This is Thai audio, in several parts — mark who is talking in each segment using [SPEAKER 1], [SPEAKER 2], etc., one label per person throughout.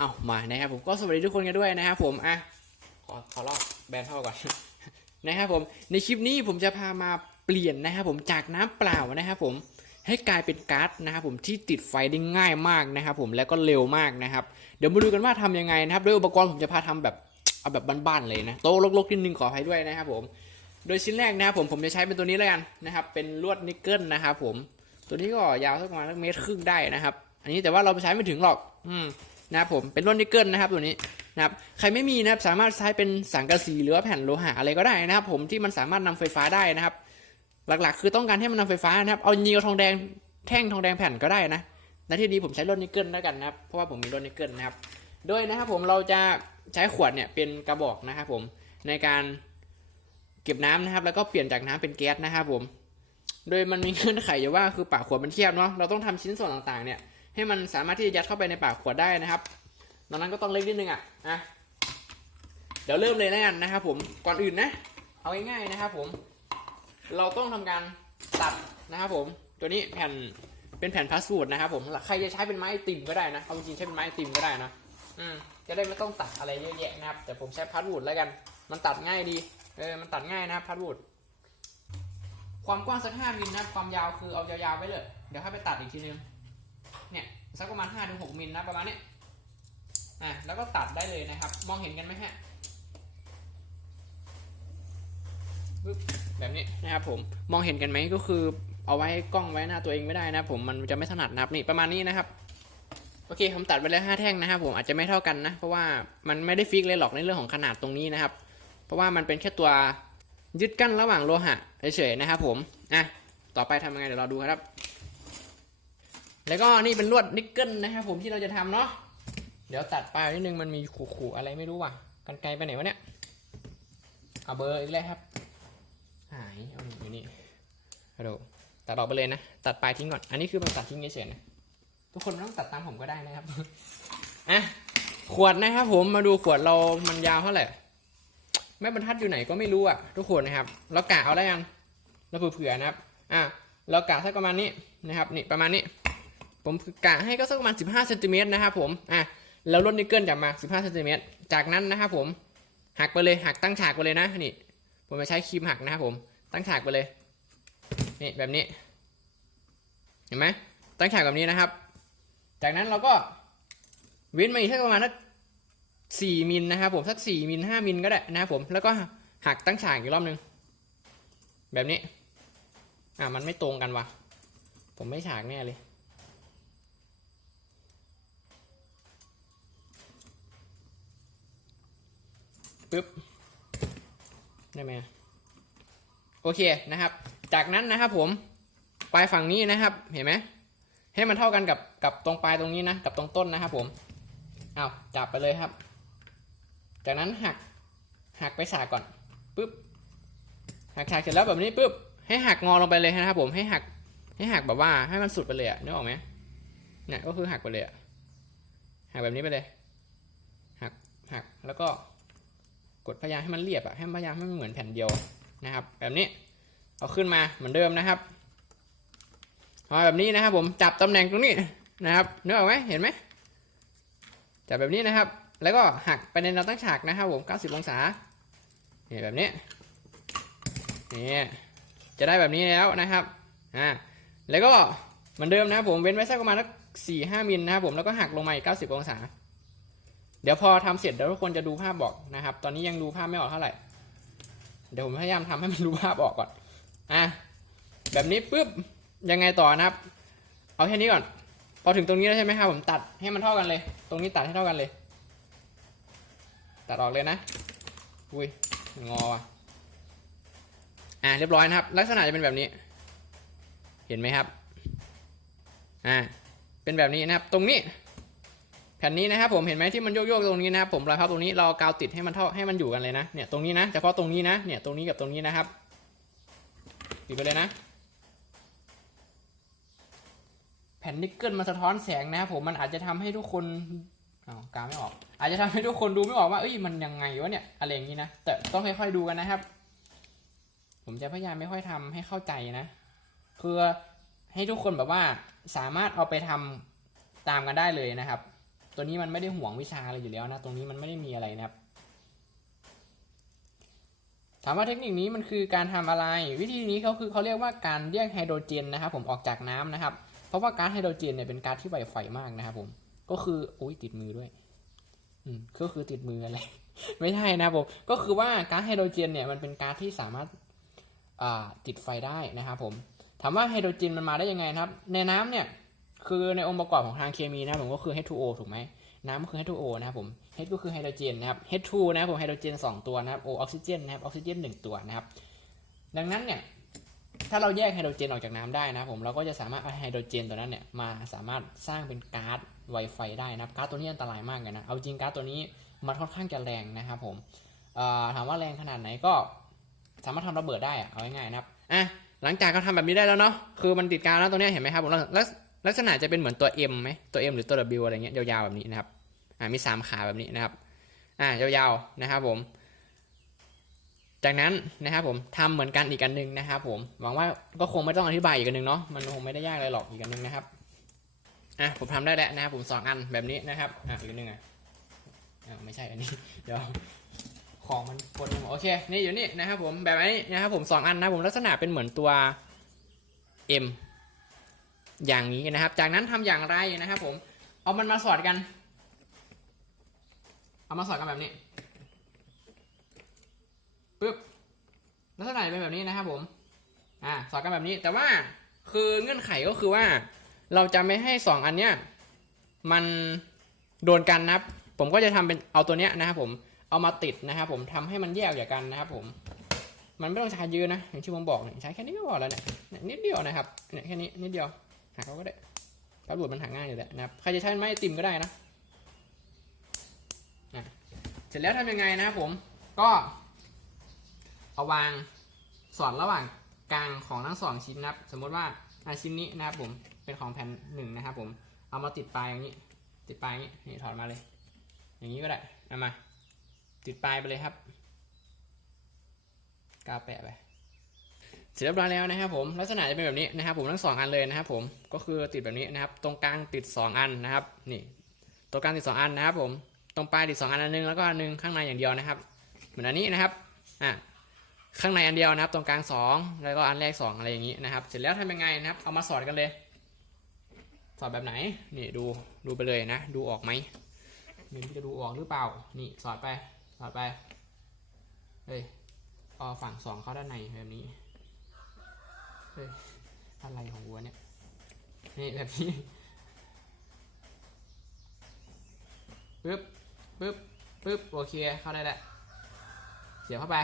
[SPEAKER 1] เอามานะครับผมก็สวัสดีทุกคนกันด้วยนะครับผมอะขอขอลอกแบนเท่าก่อนนะครับผมในคลิปนี้ผมจะพามาเปลี่ยนนะครับผมจากน้ำเปล่านะครับผมให้กลายเป็นก๊าซนะครับผมที่ติดไฟได้ง่ายมากนะครับผมแล้วก็เร็วมากนะครับ เดี๋ยวมาดูกันว่าทำยังไงนะครับโดยอุปกรณ์ผมจะพาทำแบบเอาแบบบ้านๆเลยนะโต๊ะลกๆนิดนึงขออภัยด้วยนะครับผม โดยชิ้นแรกนะครับผมผมจะใช้เป็นตัวนี้แล้วกันนะครับ เป็นลวดนิกเกิลนะครับผมตัวนี้ก็ยาวสักประมาณสักเมตรครึ่งได้นะครับ อันนี้แต่ว่าเราไปใช้ไม่ถึงหรอก อืม นะครับผมเป็นลวดนิกเกิลนะครับตัวนี้นะครับใครไม่มีนะครับสามารถใช้เป็นสังกะสีหรือว่าแผ่นโลหะอะไรก็ได้นะครับ ผมที่มันสามารถนำไฟฟ้าได้นะครับ หลักๆ คือต้องการให้มันนำไฟฟ้านะครับเอายิงเอาทองแดงแท่งทองแดงแผ่นก็ได้นะในที่นี้ผมใช้ลวดนิกเกิลแล้วกันนะครับเพราะว่าผมมีลวดนิกเกิลนะครับโดยนะครับผมเราจะใช้ขวดเนี่ยเป็นกระบอกนะครับผมในการเก็บน้ำนะครับ แล้วก็เปลี่ยนจากน้ำเป็นแก๊สนะครับผม โดยมันมีเงื่อนไขอยู่ว่าคือปากขวดมันเทียบเนาะเราต้องทำชิ้นส่วนต่างๆเนี่ย ให้มันสามารถที่จะยัดเข้าไปในปากขวดได้นะครับดังนั้นก็ต้องเล็กนิดนึงอะอะเดี๋ยวเริ่มเลยแล้วกันนะครับผมก่อนอื่นนะ เอาง่ายๆนะครับผม เราต้องทำการตัดนะครับผม ตัวนี้แผ่นเป็นแผ่นพลาสติกนะครับผมใครจะใช้เป็นไม้ติมก็ได้นะเอาจริงใช้เป็นไม้ติมก็ได้นะอืมจะได้ไม่ต้องตัดอะไรเยอะแยะนะครับ แต่ผมใช้พลาสติกแล้วกัน มันตัดง่ายดีเออมันตัดง่ายนะครับพลาสติกความกว้างสักห้ามิลนะความยาวคือเอายาวๆไว้เลย เดี๋ยวให้ไปตัดอีกทีนึง เนี่ยสักประมาณห้าถึงหกมิลนะประมาณนี้อะแล้วก็ตัดได้เลยนะครับ มองเห็นกันไหมฮะปึ๊บแบบนี้นะครับผมมองเห็นกันไหมก็คือเอาไว้กล้องไว้หน้าตัวเองไม่ได้นะผมมันจะไม่ถนัดนะครับนี่ประมาณนี้นะครับโอเคผมตัดไปแล้วห้าแท่งนะครับผมอาจจะไม่เท่ากันนะ เพราะว่ามันไม่ได้ฟิกเลยหรอกในเรื่องของขนาดตรงนี้นะครับ เพราะว่ามันเป็นแค่ตัวยึดกั้นระหว่างโลหะเฉยๆนะครับผมอะต่อไปทำยังไงเดี๋ยวเราดูครับ แล้วก็นี่เป็นลวดนิกเกิลนะครับผมที่เราจะทำเนาะเดี๋ยวตัดปลายนิดนึงมันมีขู่ๆอะไรไม่รู้ว่ะกันไกลไปไหนวะเนี่ยเอาเบอร์อีกแล้วครับหายเอาอยู่นี่ฮัลโหลตัดออกไปเลยนะ ตัดปลายทิ้งก่อน อันนี้คือมันตัดทิ้งเฉยๆนะทุกคนต้องตัดตามผมก็ได้นะครับอะขวดนะครับผมมาดูขวดเรามันยาวเท่าไหร่แม่บรรทัดอยู่ไหนก็ไม่รู้อะทุกคนนะครับเรากะเอาแล้วกันเราเผื่อๆนะครับ อะเรากะสักประมาณนี้นะครับ นี่ประมาณนี้ ผมกะให้ก็สักประมาณ 15เซนติเมตรนะครับผมอะแล้วลดนิกเกิลจากมา 15เซนติเมตรจากนั้นนะครับผมหักไปเลยหักตั้งฉากไปเลยนะนี่ ผมจะใช้ครีมหักนะครับผมตั้งฉากไปเลยนี่แบบนี้ เห็นไหมตั้งฉากแบบนี้นะครับ จากนั้นเราก็เว้นมาอีกสักประมาณสักสี่มิลนะครับผมสักสี่มิลห้ามิลก็ได้นะครับผมแล้วก็หักตั้งฉากอีกรอบนึงแบบนี้ อ่ามันไม่ตรงกันวะผมไม่ฉากแน่เลย ปึ๊บได้ไหมโอเคนะครับ จากนั้นนะครับผมปลายฝั่งนี้นะครับ เห็นไหมให้มันเท่ากันกับกับตรงปลายตรงนี้นะกับตรงต้นนะครับผมเอาจับไปเลยครับ จากนั้นหักหักไปฉากก่อนปุ๊บหักฉากเสร็จแล้วแบบนี้ปุ๊บให้หักงอลงไปเลยนะครับผมให้หักให้หักแบบว่าให้มันสุดไปเลยอะนึกออกไหมเนี่ยก็คือหักไปเลยอะหักแบบนี้ไปเลย หักหักแล้วก็ กดพยายามให้มันเรียบอะให้พยายามให้มันเหมือนแผ่นเดียวนะครับ แบบนี้เอาขึ้นมาเหมือนเดิมนะครับมาแบบนี้นะครับ ผมจับตำแหน่งตรงนี้นะครับนึกออกไหมเห็นไหมจับแบบนี้นะครับ แล้วก็หักไปในแนวตั้งฉากนะครับ ผม90องศาเนี่ยแบบนี้นี่จะได้แบบนี้แล้วนะครับอ่าแล้วก็เหมือนเดิมนะครับผมเว้นไว้สักประมาณสักสี่ห้ามิลนะครับผมแล้วก็หักลงมาอีก90องศา ดี๋ยวพอทำเสร็จเดี๋ยวทุกคนจะดูภาพบอกนะครับ ตอนนี้ยังดูภาพไม่ออกเท่าไหร่ เดี๋ยวผมพยายามทำให้มันดูภาพออกก่อน อะ แบบนี้ปุ๊บ ยังไงต่อนะครับ เอาแค่นี้ก่อน พอถึงตรงนี้แล้วใช่ไหมครับ ผมตัดให้มันเท่ากันเลย ตรงนี้ตัดให้เท่ากันเลย ตัดออกเลยนะ อุ้ย งอว่ะ อ่าเรียบร้อยนะครับ ลักษณะจะเป็นแบบนี้ เห็นไหมครับ อ่า เป็นแบบนี้นะครับ ตรงนี้ แผ่นนี้นะครับผมเห็นไหมที่มันโยกๆตรงนี้นะครับผมรอยพับตรงนี้เรากาวติดให้มันเท่าให้มันอยู่กันเลยนะเนี่ยตรงนี้นะเฉพาะตรงนี้นะเนี่ยตรงนี้กับตรงนี้นะครับติดไปเลยนะ แผ่นนิกเกิลมันสะท้อนแสงนะครับผมมันอาจจะทำให้ทุกคนอ้าวกาวไม่ออก อาจจะทำให้ทุกคนดูไม่ออกว่าเอ้ยมันยังไงวะเนี่ยอะไรอย่างนี้นะแต่ต้องค่อยๆดูกันนะครับ ผมจะพยายามไม่ค่อยทำให้เข้าใจนะเพื่อให้ทุกคนแบบว่าสามารถเอาไปทำตามกันได้เลยนะครับ ตัวนี้มันไม่ได้ห่วงวิชาอะไรอยู่แล้วนะ ตรงนี้มันไม่ได้มีอะไรนะครับ ถามว่าเทคนิคนี้มันคือการทำอะไร วิธีนี้เขาคือเขาเรียกว่าการแยกไฮโดรเจนนะครับ ผมออกจากน้ำนะครับ เพราะว่าก๊าซไฮโดรเจนเนี่ยเป็นก๊าซที่ไวไฟมากนะครับ ผม ก็คืออุ้ยติดมือด้วย อืมก็คือติดมืออะไร ไม่ใช่นะผม ก็คือว่าก๊าซไฮโดรเจนเนี่ยมันเป็นก๊าซที่สามารถติดไฟได้นะครับ ผม ถามว่าไฮโดรเจนมันมาได้ยังไงครับ ในน้ำเนี่ย คือในองค์ประกอบของทางเคมีนะผมก็คือ H2O ถูกไหมน้ำก็คือ H2O นะครับผม H ก็คือไฮโดรเจนนะครับ H2 นะครับผมไฮโดรเจน 2 ตัวนะครับ O ออกซิเจนนะครับออกซิเจน 1 ตัวนะครับ ดังนั้นเนี่ยถ้าเราแยกไฮโดรเจนออกจากน้ำได้นะครับผมเราก็จะสามารถเอาไฮโดรเจนตัวนั้นเนี่ยมาสามารถสร้างเป็นก๊าซไวไฟได้นะครับก๊าซตัวนี้อันตรายมากเลยนะเอาจริงก๊าซตัวนี้มันค่อนข้างจะแรงนะครับผมถามว่าแรงขนาดไหนก็สามารถทำระเบิดได้อะเอาง่ายๆนะครับอะหลังจากเขาทำแบบนี้ได้แล้วเนาะคือมันติดกาวแล้วตัวนี้เห็นไหมครับผมแล้ว ลักษณะจะเป็นเหมือนตัว M ไหมตัว M หรือตัว W อะไรเงี้ยยาวๆแบบนี้นะครับอ่ามีสามขาแบบนี้นะครับอ่ายาวๆนะครับผม จากนั้นนะครับผมทำเหมือนกันอีกอันหนึงนะครับผมหวังว่าก็คงไม่ต้องอธิบายอีกอันหนึงเนาะมันคงไม่ได้ยากอะไรหรอกอีกอันหนึงนะครับอะผมทำได้แล้วนะครับผมสองอันแบบนี้นะครับอะอีกอันหนึงอะอะไม่ใช่อันนี้เดี๋ยวของมันปนโอเคนี่อยู่นี่นะครับผมแบบนี้นะครับผมสองอันนะผมลักษณะเป็นเหมือนตัว M อย่างนี้นะครับ จากนั้นทำอย่างไรนะครับผมเอามันมาสอดกัน เอามาสอดกันแบบนี้ปึ๊บลักษณะเป็นแบบนี้นะครับผมอ่าสอดกันแบบนี้ แต่ว่าคือเงื่อนไขก็คือว่า เราจะไม่ให้สองอันเนี้ยมันโดนกันนะครับ ผมก็จะทำเป็นเอาตัวเนี้ยนะครับผมเอามาติดนะครับผมทำให้มันแยกจากกันนะครับผมมันไม่ต้องใช้เยืนนะอย่างที่ผมบอกเนี่ยใช้แค่นี้ก็พอแล้วเนี่ยนิดเดียวนะครับเนี่ยแค่นี้นิดเดียว หักเขาก็ได้พับหลุดมันหักง่ายอยู่แหละนะครับใครจะใช้ไม้ติมก็ได้นะอะเสร็จแล้วทำยังไงนะครับผมก็เอาวางสอดระหว่างกลางของทั้งสองชิ้นนะครับ สมมติว่าชิ้นนี้นะครับผมเป็นของแผ่นหนึ่งนะครับ ผมเอามาติดปลายอย่างนี้ ติดปลายอย่างนี้นี่ถอดมาเลย อย่างนี้ก็ได้เอามา ติดปลายไปเลยครับกาวแปะไป เสร็จเรียบร้อยแล้วนะครับผมลักษณะจะเป็นแบบนี้นะครับ ผมทั้งสองอันเลยนะครับ ผมก็คือติดแบบนี้นะครับ ตรงกลางติดสองอันนะครับ นี่ตรงกลางติดสองอันนะครับ ผมตรงปลายติดสองอันอันหนึงแล้วก็อันหนึงข้างในอย่างเดียวนะครับ เหมือนอันนี้นะครับอะข้างในอันเดียวนะครับ ตรงกลางสองแล้วก็อันแรกสองอะไรอย่างนี้นะครับ เสร็จแล้วทำยังไงนะครับ เอามาสอดกันเลย สอดแบบไหนนี่ดูดูไปเลยนะ ดูออกไหมไม่รู้จะดูออกหรือเปล่า นี่สอดไปสอดไปเฮ้ยเอาฝั่งสองเข้าด้านในแบบนี้ ฮ้ยอะไรของวัวเนี่ย นี่แบบนี้ปึ๊บปึ๊บปึ๊บโอเคเข้าได้แล้วเสียบเข้าไป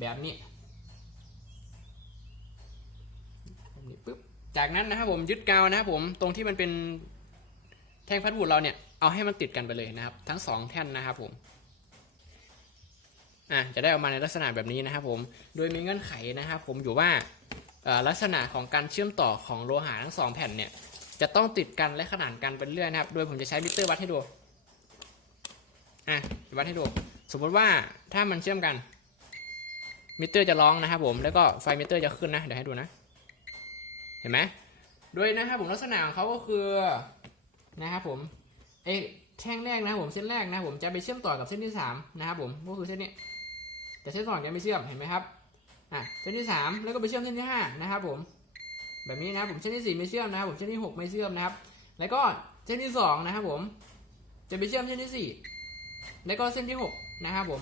[SPEAKER 1] แบบนี้แบบนี้ปุ๊บจากนั้นนะครับผมยึดกาวนะครับผมตรงที่มันเป็นแท่งพัดวูดเราเนี่ย เอาให้มันติดกันไปเลยนะครับ ทั้งสองแท่นนะครับผม อะจะได้ออกมาในลักษณะแบบนี้นะครับผม โดยมีเงื่อนไขนะครับผมอยู่ว่าลักษณะของการเชื่อมต่อของโลหะทั้งสองแผ่นเนี่ยจะต้องติดกันและขนานกันไปเรื่อยนะครับ โดยผมจะใช้มิเตอร์วัดให้ดู อะวัดให้ดู สมมติว่าถ้ามันเชื่อมกัน มิเตอร์จะร้องนะครับผม แล้วก็ไฟมิเตอร์จะขึ้นนะ เดี๋ยวให้ดูนะ เห็นไหมโดยนะครับผมลักษณะของเขาก็คือนะครับผมไอแท่งแรกนะครับผมเส้นแรกนะผมจะไปเชื่อมต่อกับเส้นที่สามนะครับผมก็คือเส้นนี้ แต่เส้นสองยังไม่เชื่อมเห็นไหมครับอะเส้นที่สามแล้วก็ไปเชื่อมเส้นที่ห้านะครับผมแบบนี้นะครับผมเส้นที่สี่ไม่เชื่อมนะครับผมเส้นที่หกไม่เชื่อมนะครับ แล้วก็เส้นที่สองนะครับผม จะไปเชื่อมเส้นที่สี่แล้วก็เส้นที่หกนะครับผม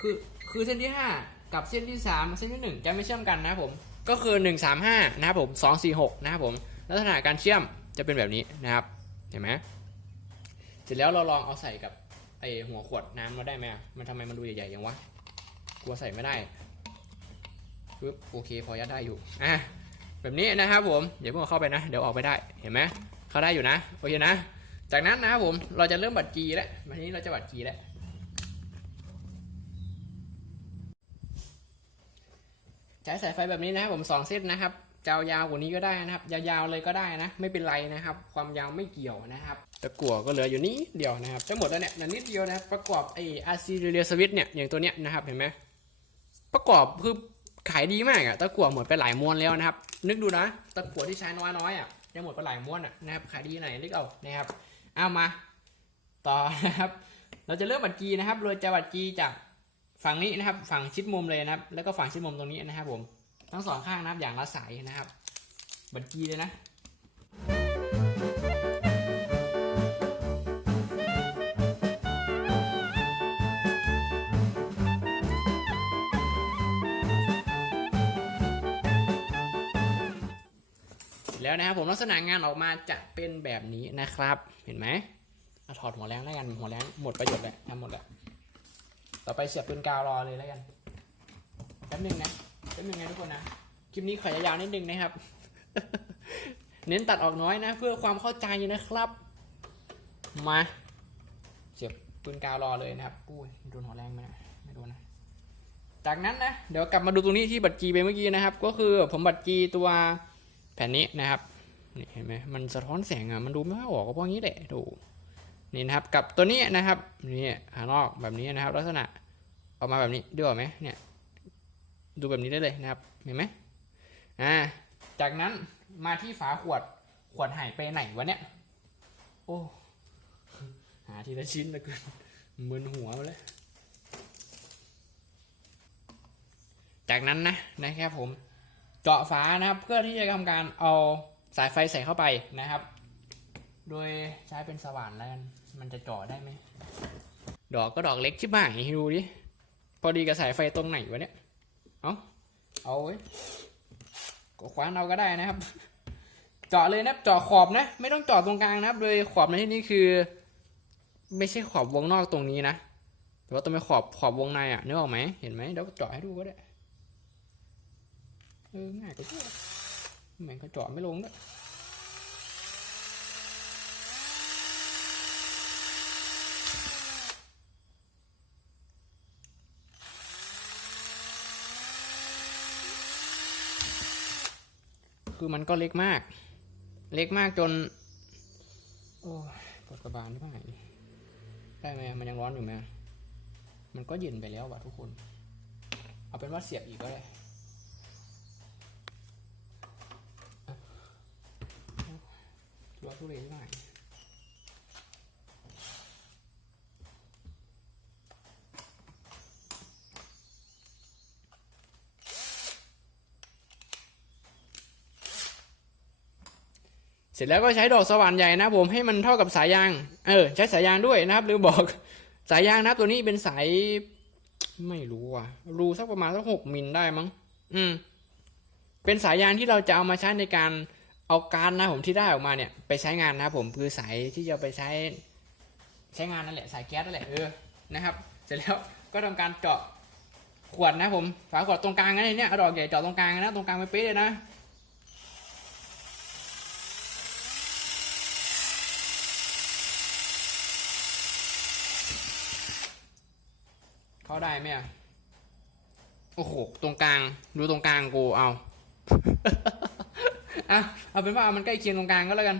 [SPEAKER 1] คือคือเส้นที่ห้ากับเส้นที่3เส้นที่1จะไม่เชื่อมกันนะครับผมก็คือ1 3 5นะครับผม2 4 6นะครับผมลักษณะการเชื่อมจะเป็นแบบนี้นะครับเห็นไหมเสร็จแล้วเราลองเอาใส่กับไอหัวขวดน้ำมาได้ไหมอะมันทำไมมันดูใหญ่ๆอย่างวะ กลัวใส่ไม่ได้ปึ๊บโอเคพอยัดได้อยู่อะแบบนี้นะครับผมเดี๋ยวเพิ่งเอาเข้าไปนะ เดี๋ยวออกไปได้เห็นไหมเข้าได้อยู่นะโอเคนะ จากนั้นนะครับผมเราจะเริ่มบัดจีแล้ววันนี้เราจะบัดจีแล้วใช้สายไฟแบบนี้นะครับผมสองเส้นนะครับจะยาวกว่านี้ก็ได้นะครับ ยาวๆเลยก็ได้นะ ไม่เป็นไรนะครับ ความยาวไม่เกี่ยวนะครับตะกั่วก็เหลืออยู่นี้เดียวนะครับจะหมดแล้วเนี่ยนิดเดียวนะประกอบไออาร์ซีเรียสวิตเนี่ยอย่างตัวเนี้ยนะครับเห็นไหม ประกอบคือขายดีมากอะตะกั่วหมดไปหลายม้วนแล้วนะครับ นึกดูนะตะกั่วที่ใช้น้อยๆอะยังหมดไปหลายม้วนอะนะครับขายดีไหนนึกเอานะครับเอามา ต่อนะครับ เราจะเริ่มบัตรกีนะครับโดยจะบัตรกีจากฝั่งนี้นะครับ ฝั่งชิดมุมเลยนะครับ แล้วก็ฝั่งชิดมุมตรงนี้นะครับผมทั้งสองข้างนะครับอย่างละสายนะครับ บัตรกีเลยนะ แล้วนะครับผมลักษณะงานออกมาจะเป็นแบบนี้นะครับ เห็นไหมเอาถอดหัวแรงแล้วกันหัวแรงหมดประโยชน์แล้วทำหมดแล้วต่อไปเสียบปืนกาวรอเลยแล้วกันแป๊บนึงนะแป๊บนึงนะทุกคนนะคลิปนี้ขอยาวๆนิดนึงนะครับ เน้นตัดออกน้อยนะ เพื่อความเข้าใจนะครับ มาเสียบปืนกาวรอเลยนะครับอุ้ยโดนหัวแรงไหมนะไม่โดนนะจากนั้นนะเดี๋ยวกลับมาดูตรงนี้ที่บัตรจีไปเมื่อกี้นะครับ ก็คือผมบัตรจีตัว แผ่นนี้นะครับนี่เห็นไหมมันสะท้อนแสงอะมันดูไม่ค่อยออกก็เพราะงี้แหละดูนี่นะครับกับตัวนี้นะครับนี่ข้านอกแบบนี้นะครับ ลักษณะออกมาแบบนี้ด้วยไหมเนี่ยดูแบบนี้ได้เลยนะครับเห็นไหมอ่าจากนั้นมาที่ฝาขวดขวดหายไปไหนวะเนี่ยโอ้หาทีละชิ้นลยเกินมึนหัวเลย จากนั้นนะนะครับผม เจาะฝานะครับ เพื่อที่จะทำการเอาสายไฟใส่เข้าไปนะครับ โดยใช้เป็นสว่านแล้วกันมันจะเจาะได้ไหมดอกก็ดอกเล็กชิบหายให้ดูดิพอดีกับสายไฟตรงไหนวะเนี่ยเอาเอาไว้ก็คว้านเอาก็ได้นะครับ เจาะเลยนะเจาะขอบนะ ไม่ต้องเจาะตรงกลางนะครับ โดยขอบในที่นี้คือ ไม่ใช่ขอบวงนอกตรงนี้นะแต่ว่าต้องเป็นขอบขอบวงในอะนึกออกไหมเห็นไหมเดี๋ยวเจาะให้ดูก็ได้ เออง่ายกว่าด้วยแม่งก็จาะไม่ลงด้วยคือมันก็เล็กมาก เล็กมากจน โอ้ปวดกระบาลไม่ไหวได้ไหมมันยังร้อนอยู่ไหมมันก็เย็นไปแล้วว่ะทุกคน เอาเป็นว่าเสียบอีกก็ได้ รัวทุเรศมากเสร็จแล้วก็ใช้ดอกสว่านใหญ่นะผมให้มันเท่ากับสายยาง เออ ใช้สายยางด้วยนะครับลืมบอกสายยางนะครับตัวนี้เป็นสาย ไม่รู้อะ รูสักประมาณสักหกมิลได้มั้ง อืม เป็นสายยางที่เราจะเอามาใช้ในการ เอาการนะผมที่ได้ออกมาเนี่ยไปใช้งานนะผมคือสายที่จะไปใช้ใช้งานนั่นแหละสายแก๊สนั่นแหละเออนะครับเสร็จแล้วก็ทำการเจาะขวดนะผมฝาขวดตรงกลางนะเนี่ยเอาดอกใหญ่เจาะตรงกลางนะตรงกลางไปเป๊ะเลยนะเข้าได้ไหมอะโอ้โหตรงกลางดูตรงกลางกูเอา อะเอาเป็นว่ามันใกล้เคียงตรงกลางก็แล้วกัน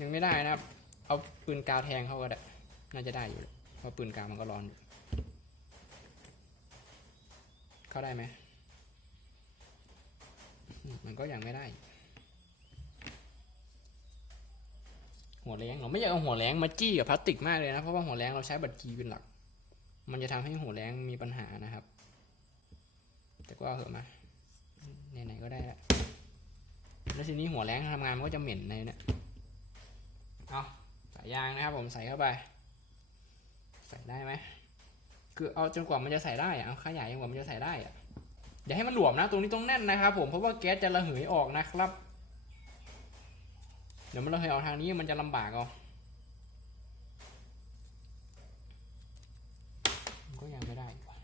[SPEAKER 1] ยังไม่ได้นะครับ เอาปืนกาวแทงเข้าก็ได้ น่าจะได้อยู่เพราะปืนกาวมันก็ร้อนอยู่เข้าได้ไหมมันก็ยังไม่ได้ หัวแรงเราไม่อยากเอาหัวแรงมาจี้กับพลาสติกมากเลยนะ เพราะว่าหัวแรงเราใช้บัตรกีเป็นหลัก มันจะทำให้หัวแรงมีปัญหานะครับ แต่ก็เอาเถอะมา ไหนๆก็ได้แล้วแล้วทีนี้หัวแรงทำงานมันก็จะเหม็นในเนี่ยเอาสายยางนะครับผมใส่เข้าไป ใส่ได้ไหมคือเอาจนกว่ามันจะใส่ได้อะเอาขยายจนกว่ามันจะใส่ได้อะอย่าให้มันหลวมนะ ตรงนี้ต้องแน่นนะครับผมเพราะว่าแก๊สจะระเหยออกนะครับ เดี๋ยวมันระเหยออกทางนี้มันจะลำบากเอามันก็ยังไม่ได้ว่ะ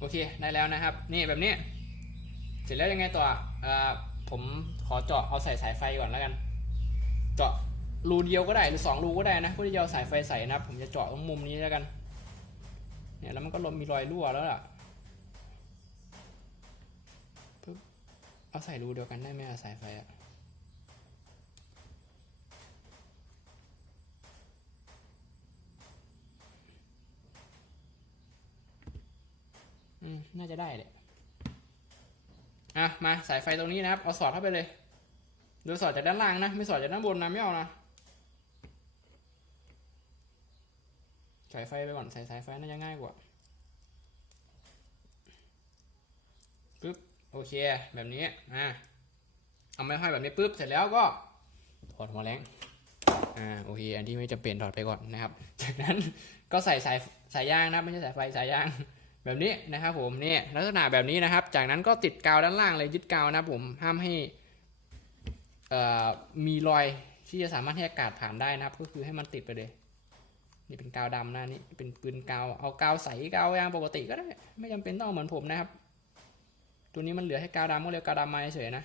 [SPEAKER 1] โอเคได้แล้วนะครับ นี่แบบนี้ เสร็จแล้วยังไงต่อเอ่อผมขอเจาะเอาใส่สายไฟก่อนแล้วกัน เจาะรูเดียวก็ได้หรือสองรูก็ได้นะเพื่อที่จะเอาสายไฟใส่นะครับ ผมจะเจาะตรงมุมนี้แล้วกัน เนี่ยแล้วมันก็ลมมีรอยรั่วแล้วล่ะปึ๊บเอาใส่รูเดียวกันได้ไหมอะสายไฟอะ น่าจะได้แหละอะมาสายไฟตรงนี้นะครับ เอาสอดเข้าไปเลยโดยสอดจากด้านล่างนะ ไม่สอดจากด้านบนนะไม่เอานะสายไฟไปก่อนใส่สายไฟน่าจะง่ายกว่าปึ๊บโอเค แบบนี้อะเอาไม้ห้อยแบบนี้ปึ๊บเสร็จแล้วก็ถอดหัวแรงอ่าโอเคอันที่ไม่จำเป็นถอดไปก่อนนะครับ จากนั้นก็ใส่สายสายยางนะไม่ใช่สายไฟสายยาง แบบนี้นะครับผมนี่ลักษณะแบบนี้นะครับ จากนั้นก็ติดกาวด้านล่างเลยยึดกาวนะครับผมห้ามให้มีรอยที่จะสามารถให้อากาศผ่านได้นะครับ ก็คือให้มันติดไปเลย นี่เป็นกาวดำนะนี่เป็นปืนกาวเอากาวใสกาวยางปกติก็ได้ไม่จำเป็นต้องเหมือนผมนะครับ ตัวนี้มันเหลือให้กาวดำก็เลยกาวดำมาเฉยนะ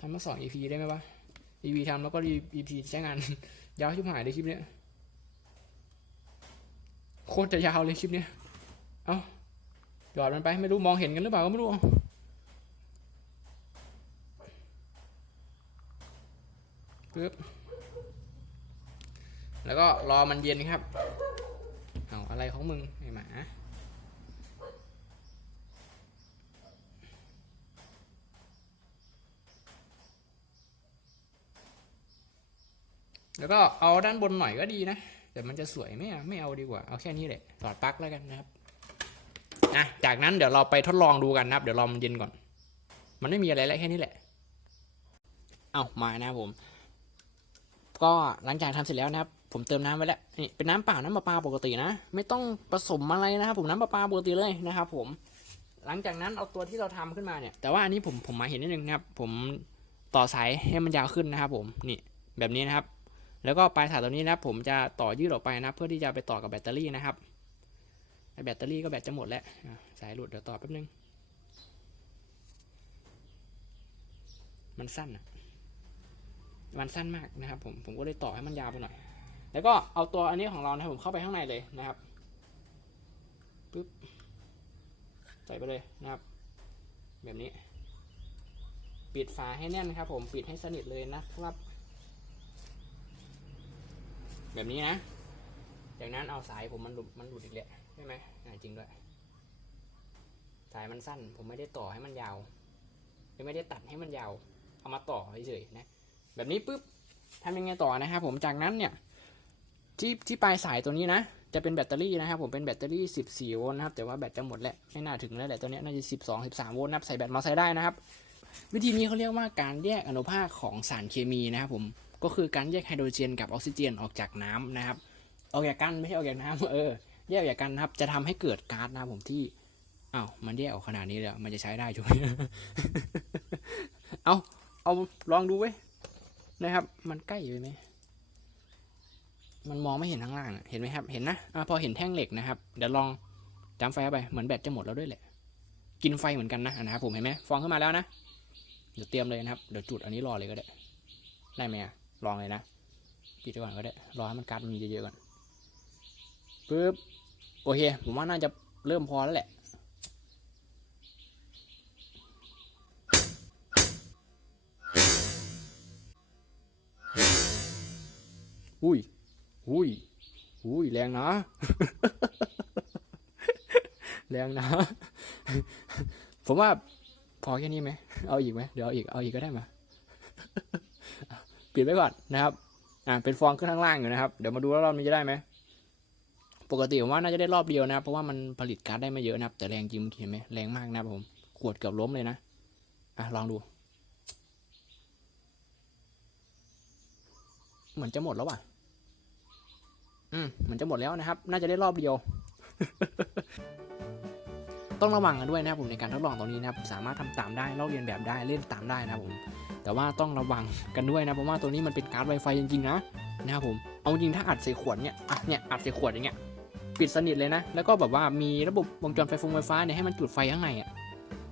[SPEAKER 1] ทำมาสอง EP ได้ไหมวะ EP ทำแล้วก็ EP ใช้งาน ยาวชิบหายเลยคลิปเนี้ยโคตรจะยาวเลยคลิปเนี้ยเอาหยอดมันไปไม่รู้มองเห็นกันหรือเปล่าก็ไม่รู้ปึ๊บแล้วก็รอมันเย็นครับ เอาอะไรของมึงไอ้หมา แล้วก็เอาด้านบนหน่อยก็ดีนะ แต่มันจะสวยไมอะไม่เอาดีกว่า เอาแค่นี้แหละถอดปลั๊กแล้วกันนะครับอะจากนั้นเดี๋ยวเราไปทดลองดูกันนะครับ เดี๋ยวรอมันเย็นก่อน มันไม่มีอะไรแล้วแค่นี้แหละ เอามานะครับผม ก็หลังจากทำเสร็จแล้วนะครับ ผมเติมน้ำไว้แล้วนี่เป็นน้ำเปล่าน้ำประปาปกตินะ ไม่ต้องผสมอะไรนะครับ ผมน้ำประปาปกติเลยนะครับ ผม หลังจากนั้นเอาตัวที่เราทำขึ้นมาเนี่ย แต่ว่าอันนี้ผมผมมาเห็นนิดนึงนะครับ ผมต่อสายให้มันยาวขึ้นนะครับ ผมนี่แบบนี้นะครับ แล้วก็ปลายสายตัวนี้นะครับผมจะต่อยืดออกไปนะเพื่อที่จะไปต่อกับแบตเตอรี่นะครับแบตเตอรี่ก็แบตจะหมดแล้วสายหลุดเดี๋ยวต่อแป๊บนึง มันสั้นอะมันสั้นมากนะครับผมผมก็เลยต่อให้มันยาวไปหน่อย แล้วก็เอาตัวอันนี้ของเรานะครับผมเข้าไปข้างในเลยนะครับปึ๊บใส่ไปเลยนะครับ แบบนี้ ปิดฝาให้แน่นครับ ผมปิดให้สนิทเลยนะครับ แบบนี้นะ จากนั้นเอาสายผมมันหลุดมันหลุดอีกแล้วใช่ไหมจริงด้วย สายมันสั้น ผมไม่ได้ต่อให้มันยาวไม่ได้ตัดให้มันยาว เอามาต่อเฉยๆนะ แบบนี้ปุ๊บทำยังไงต่อนะครับผม จากนั้นเนี่ย ที่ที่ปลายสายตัวนี้นะ จะเป็นแบตเตอรี่นะครับผม เป็นแบตเตอรี่ 14 โวลต์นะครับ แต่ว่าแบตจะหมดแล้ว ไม่น่าถึงแล้วแหละตัวนี้น่าจะ 12 13 โวลต์นะครับ ใส่แบตมาใส่ได้นะครับ วิธีนี้เขาเรียกว่าการแยกอนุภาคของสารเคมีนะครับผม ก็คือการแยกไฮโดรเจนกับออกซิเจนออกจากน้ำนะครับออกจากกันไม่ใช่ออกจากน้ำเออแยกออกจากกันนะครับ จะทำให้เกิดก๊าซนะครับผมที่อ้าวมันแยกออกขนาดนี้เลยมันจะใช้ได้ช่วยเอาเอาลองดูเว้นะครับ มันใกล้อยู่ไหมมันมองไม่เห็นข้างล่างอะเห็นไหมครับ เห็นนะอะพอเห็นแท่งเหล็กนะครับ เดี๋ยวลองจำไฟไป เหมือนแบตจะหมดแล้วด้วยแหละ กินไฟเหมือนกันนะนะครับผมเห็นไหมฟองขึ้นมาแล้วนะ เดี๋ยวเตรียมเลยนะครับ เดี๋ยวจุดอันนี้รอเลยก็ได้ ได้ไหมอะ ลองเลยนะปิดไว้ก่อนก็ได้รอให้มันการ์ดมันเยอะๆก่อนปึ๊บโอเค ผมว่าน่าจะเริ่มพอแล้วแหละ อุ้ย อุ้ย อุ้ย แรงนะ แรงนะ ผมว่าพอแค่นี้ไหม เอาอีกไหม เดี๋ยวเอาอีก เอาอีกก็ได้มา ปิดไว้ก่อนนะครับอ่าเป็นฟองขึ้นข้างล่างอยู่นะครับ เดี๋ยวมาดูว่ารอบนี้จะได้ไหมปกติผมว่าน่าจะได้รอบเดียวนะครับเพราะว่ามันผลิตก๊าซได้ไม่เยอะนะครับ แต่แรงจริงเมื่อกี้เห็นไหมแรงมากนะครับผมขวดเกือบล้มเลยนะอะลองดู เหมือนจะหมดแล้วว่ะอืมเหมือนจะหมดแล้วนะครับ น่าจะได้รอบเดียว ต้องระวังกันด้วยนะครับผมในการทดลองตรงนี้นะครับ สามารถทำตามได้ลอกเรียนแบบได้เล่นตามได้นะครับผม แต่ว่าต้องระวังกันด้วยนะเพราะว่าตัวนี้มันเป็นการ์ด Wi-Fi จริงๆนะนะครับผมเอาจริงถ้าอัดใส่ขวดเนี่ยอะเนี่ยอัดใส่ขวดอย่างเงี้ยปิดสนิทเลยนะ แล้วก็แบบว่ามีระบบวงจรไฟฟงไฟฟ้าเนี่ยให้มันจุดไฟข้างในอะ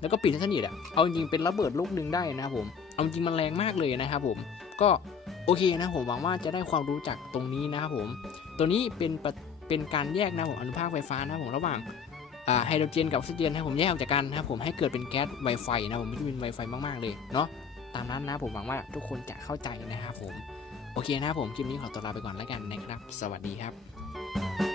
[SPEAKER 1] แล้วก็ปิดสนิทอะเอาจริงเป็นระเบิดลูกหนึ่งได้นะครับผมเอาจริงมันแรงมากเลยนะครับผมก็โอเคนะผมหวังว่าจะได้ความรู้จากตรงนี้นะครับผม ตัวนี้เป็นเป็นการแยกนะผมอนุภาคไฟฟ้านะผมระหว่างอ่าไฮโดรเจนกับออกซิเจนให้ผมแยกออกจากกันนะครับผมให้เกิดเป็นแก๊สไวไฟนะผมไม่ใช่เป็นไวไฟมากๆเลยเนาะ ตามนั้นนะผมหวังว่าทุกคนจะเข้าใจนะครับผม โอเคนะครับผมคลิปนี้ขอตัวลาไปก่อนแล้วกันนะครับ สวัสดีครับ